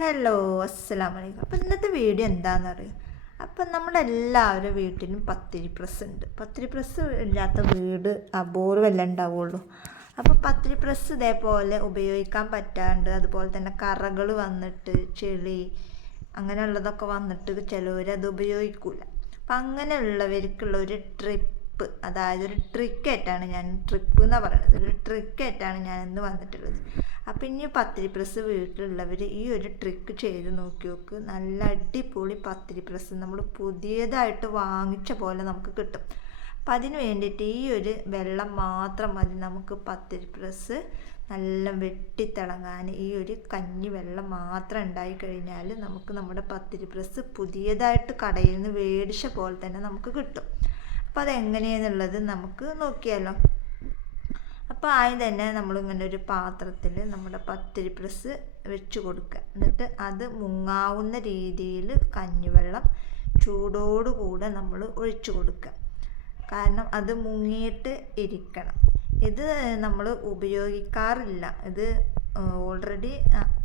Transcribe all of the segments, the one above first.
Hello, അസ്സലാമലൈക്കും. അപ്പോൾ ഇന്നത്തെ വീഡിയോ എന്താണെന്ന് അറിയാം. അപ്പം നമ്മുടെ എല്ലാവരുടെ വീട്ടിലും പത്തിരി പ്രസ് ഉണ്ട്. പത്തിരി പ്രസ് ഇല്ലാത്ത വീട് അപൂർവമല്ല ഉണ്ടാവുള്ളൂ. അപ്പോൾ പത്തിരി പ്രസ് ഇതേപോലെ ഉപയോഗിക്കാൻ പറ്റാണ്ട്, അതുപോലെ തന്നെ കറകൾ വന്നിട്ട് ചെളി അങ്ങനെയുള്ളതൊക്കെ വന്നിട്ട് ചിലവരത് ഉപയോഗിക്കില്ല. അപ്പം അങ്ങനെയുള്ളവർക്കുള്ള ഒരു ട്രിപ്പ്, അതായത് ഒരു ട്രിക്കായിട്ടാണ് ട്രിപ്പ് എന്നാണ് പറയുന്നത്, ഒരു ട്രിക്കായിട്ടാണ് ഞാൻ ഇന്ന് വന്നിട്ടുള്ളത്. അപ്പം ഇനി പത്തിരി പ്രസ് വീട്ടിലുള്ളവർ ഈ ഒരു ട്രിക്ക് ചെയ്ത് നോക്കി നോക്ക്. നല്ല അടിപൊളി പത്തിരി പ്രസ് നമ്മൾ പുതിയതായിട്ട് വാങ്ങിച്ച പോലെ നമുക്ക് കിട്ടും. അപ്പം അതിന് വേണ്ടിയിട്ട് ഈ ഒരു വെള്ളം മാത്രം മതി നമുക്ക് പത്തിരി പ്രസ് നല്ല വെട്ടിത്തിളങ്ങാൻ. ഈ ഒരു കഞ്ഞി വെള്ളം മാത്രം ഉണ്ടായി കഴിഞ്ഞാൽ നമുക്ക് നമ്മുടെ പത്തിരി പ്രസ് പുതിയതായിട്ട് കടയിൽ നിന്ന് മേടിച്ച പോലെ തന്നെ നമുക്ക് കിട്ടും. അപ്പോൾ അതെങ്ങനെയാണെന്നുള്ളത് നമുക്ക് നോക്കിയാലോ. അപ്പോൾ ആദ്യം തന്നെ നമ്മളിങ്ങനെ ഒരു പാത്രത്തിൽ നമ്മുടെ പത്തിരി പ്രസ് വെച്ച് കൊടുക്കുക. എന്നിട്ട് അത് മുങ്ങാവുന്ന രീതിയിൽ കഞ്ഞിവെള്ളം ചൂടോടുകൂടെ നമ്മൾ ഒഴിച്ചു കൊടുക്കുക. കാരണം അത് മുങ്ങിയിട്ട് ഇരിക്കണം. ഇത് നമ്മൾ ഉപയോഗിക്കാറില്ല. ഇത് ഓൾറെഡി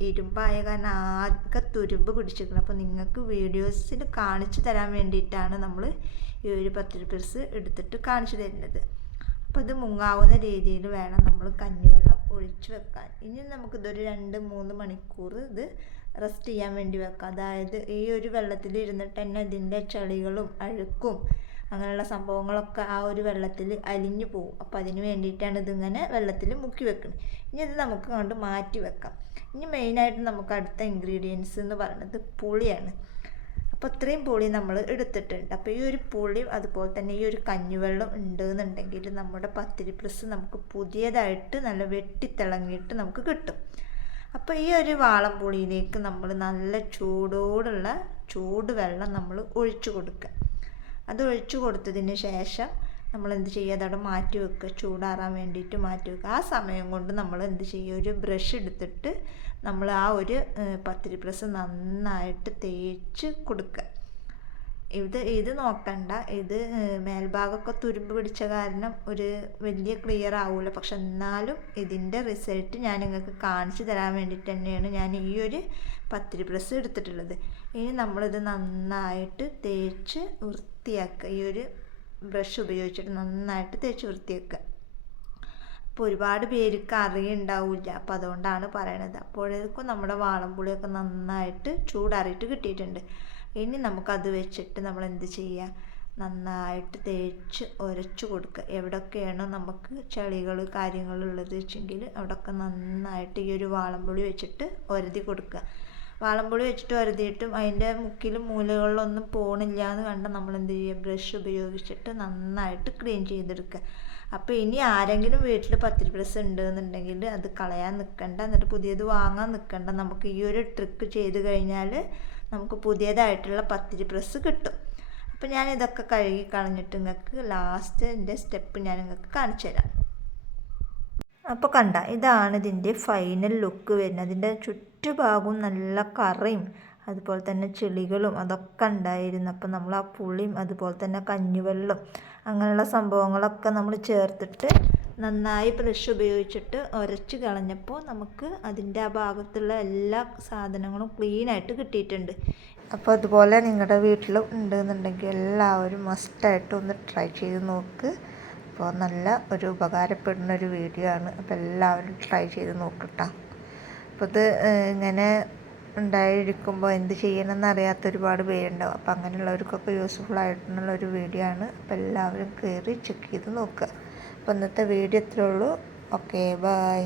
ഇരുമ്പായ കാരണം ആകെ തുരുമ്പ് പിടിച്ചിരിക്കണം. അപ്പോൾ നിങ്ങൾക്ക് വീഡിയോസിൽ കാണിച്ചു തരാൻ വേണ്ടിയിട്ടാണ് നമ്മൾ ഈ ഒരു പത്തിരി പ്രസ് എടുത്തിട്ട് കാണിച്ചു തരുന്നത്. അപ്പോൾ ഇത് മുങ്ങാവുന്ന രീതിയിൽ വേണം നമ്മൾ കഞ്ഞിവെള്ളം ഒഴിച്ച് വെക്കാൻ. ഇനി നമുക്കിതൊരു 2-3 മണിക്കൂർ ഇത് റെസ്റ്റ് ചെയ്യാൻ വേണ്ടി വെക്കാം. അതായത് ഈ ഒരു വെള്ളത്തിൽ ഇരുന്നിട്ട് തന്നെ ഇതിൻ്റെ ചെളികളും അഴുക്കും അങ്ങനെയുള്ള സംഭവങ്ങളൊക്കെ ആ ഒരു വെള്ളത്തിൽ അലിഞ്ഞു പോകും. അപ്പോൾ അതിന് വേണ്ടിയിട്ടാണ് ഇതിങ്ങനെ വെള്ളത്തിൽ മുക്കി വെക്കുന്നത്. ഇനി ഇത് നമുക്ക് കൊണ്ട് മാറ്റി വെക്കാം. ഇനി മെയിനായിട്ട് നമുക്ക് അടുത്ത ഇൻഗ്രീഡിയൻസ് എന്ന് പറയുന്നത് പുളിയാണ്. അപ്പോൾ ഇത്രയും പുളി നമ്മൾ എടുത്തിട്ടുണ്ട്. അപ്പോൾ ഈ ഒരു പുളിയും അതുപോലെ തന്നെ ഈ ഒരു കഞ്ഞിവെള്ളം ഉണ്ടെന്നുണ്ടെങ്കിൽ നമ്മുടെ പത്തിരി പ്രസ് നമുക്ക് പുതിയതായിട്ട് നല്ല വെട്ടിത്തിളങ്ങിയിട്ട് നമുക്ക് കിട്ടും. അപ്പോൾ ഈ ഒരു വാളം പുളിയിലേക്ക് നമ്മൾ നല്ല ചൂടോടുള്ള ചൂടുവെള്ളം നമ്മൾ ഒഴിച്ചു കൊടുക്കുക. അത് ഒഴിച്ചു കൊടുത്തതിന് ശേഷം നമ്മൾ എന്ത് ചെയ്യുക, അതവിടെ മാറ്റി വെക്കുക, ചൂടാറാൻ വേണ്ടിയിട്ട് മാറ്റി വെക്കുക. ആ സമയം കൊണ്ട് നമ്മൾ എന്ത് ചെയ്യുക, ഒരു ബ്രഷ് എടുത്തിട്ട് നമ്മൾ ആ ഒരു പത്തിരി പ്രസ് നന്നായിട്ട് തേച്ച് കൊടുക്കുക. ഇത് നോക്കണ്ട, ഇത് മേൽഭാഗമൊക്കെ തുരുമ്പ് പിടിച്ച കാരണം ഒരു വലിയ ക്ലിയർ ആവില്ല. പക്ഷെ എന്നാലും ഇതിൻ്റെ റിസൾട്ട് ഞാൻ നിങ്ങൾക്ക് കാണിച്ചു തരാൻ വേണ്ടിയിട്ട് തന്നെയാണ് ഞാൻ ഈ ഒരു പത്തിരി പ്രസ് എടുത്തിട്ടുള്ളത്. ഇനി നമ്മളിത് നന്നായിട്ട് തേച്ച് വൃത്തിയാക്കുക. ഈ ഒരു ബ്രഷ് ഉപയോഗിച്ചിട്ട് നന്നായിട്ട് തേച്ച് വൃത്തിയാക്കുക. അപ്പോൾ ഒരുപാട് പേർക്ക് അറിയുണ്ടാവില്ല, അപ്പോൾ അതുകൊണ്ടാണ് പറയണത്. അപ്പോഴേക്കും നമ്മുടെ വാളംപുളിയൊക്കെ നന്നായിട്ട് ചൂടാറിയിട്ട് കിട്ടിയിട്ടുണ്ട്. ഇനി നമുക്കത് വെച്ചിട്ട് നമ്മൾ എന്ത് ചെയ്യുക, നന്നായിട്ട് തേച്ച് ഉരച്ചു കൊടുക്കുക. എവിടെയൊക്കെയാണോ നമുക്ക് ചെളികൾ കാര്യങ്ങളുള്ളത് വെച്ചെങ്കിൽ അവിടെയൊക്കെ നന്നായിട്ട് ഈ ഒരു വാളംപുളി വെച്ചിട്ട് ഉരതി കൊടുക്കുക. വാളംപുളി വെച്ചിട്ട് ഉരതിയിട്ടും അതിൻ്റെ മുക്കിലും മൂലകളിലൊന്നും പോണില്ല എന്ന് കണ്ടാൽ നമ്മൾ എന്ത് ചെയ്യുക, ബ്രഷ് ഉപയോഗിച്ചിട്ട് നന്നായിട്ട് ക്ലീൻ ചെയ്തെടുക്കുക. അപ്പോൾ ഇനി ആരെങ്കിലും വീട്ടിൽ പത്തിരി പ്രസ് ഉണ്ടെന്നുണ്ടെങ്കിൽ അത് കളയാൻ നിൽക്കണ്ട, എന്നിട്ട് പുതിയത് വാങ്ങാൻ നിൽക്കണ്ട. നമുക്ക് ഈ ഒരു ട്രിക്ക് ചെയ്ത് കഴിഞ്ഞാൽ നമുക്ക് പുതിയതായിട്ടുള്ള പത്തിരി പ്രസ് കിട്ടും. അപ്പോൾ ഞാൻ ഇതൊക്കെ കഴുകി കളഞ്ഞിട്ട് നിങ്ങൾക്ക് ലാസ്റ്റിൻ്റെ സ്റ്റെപ്പ് ഞാൻ നിങ്ങൾക്ക് കാണിച്ചു തരാം. അപ്പോൾ കണ്ട, ഇതാണ് ഇതിൻ്റെ ഫൈനൽ ലുക്ക് വരുന്നത്. അതിൻ്റെ ചുറ്റുഭാഗവും നല്ല കറയും അതുപോലെ തന്നെ ചെളികളും അതൊക്കെ ഉണ്ടായിരുന്നു. അപ്പോൾ നമ്മൾ ആ പുളിയും അതുപോലെ തന്നെ കഞ്ഞിവെള്ളം അങ്ങനെയുള്ള സംഭവങ്ങളൊക്കെ നമ്മൾ ചേർത്തിട്ട് നന്നായി ബ്രഷ് ഉപയോഗിച്ചിട്ട് ഉരച്ച് കളഞ്ഞപ്പോൾ നമുക്ക് അതിൻ്റെ ആ ഭാഗത്തുള്ള എല്ലാ സാധനങ്ങളും ക്ലീനായിട്ട് കിട്ടിയിട്ടുണ്ട്. അപ്പോൾ അതുപോലെ നിങ്ങളുടെ വീട്ടിലും ഉണ്ടെന്നുണ്ടെങ്കിൽ എല്ലാവരും മസ്റ്റായിട്ട് ഒന്ന് ട്രൈ ചെയ്ത് നോക്ക്. അപ്പോൾ നല്ല ഒരു ഉപകാരപ്പെടുന്ന ഒരു വീഡിയോ ആണ്. അപ്പോൾ എല്ലാവരും ട്രൈ ചെയ്ത് നോക്കട്ടോ. അപ്പോൾ ഇത് ഇങ്ങനെ ഉണ്ടായിരിക്കുമ്പോൾ എന്ത് ചെയ്യണമെന്ന് അറിയാത്ത ഒരുപാട് പേരുണ്ടാവും. അപ്പോൾ അങ്ങനെയുള്ളവർക്കൊക്കെ യൂസ്ഫുൾ ആയിട്ടുള്ള ഒരു വീഡിയോ ആണ്. അപ്പോൾ എല്ലാവരും കയറി ചെക്ക് ചെയ്ത് നോക്കുക. അപ്പോൾ ഇന്നത്തെ വീഡിയോ ഇത്രയേ ഉള്ളൂ. Okay, by.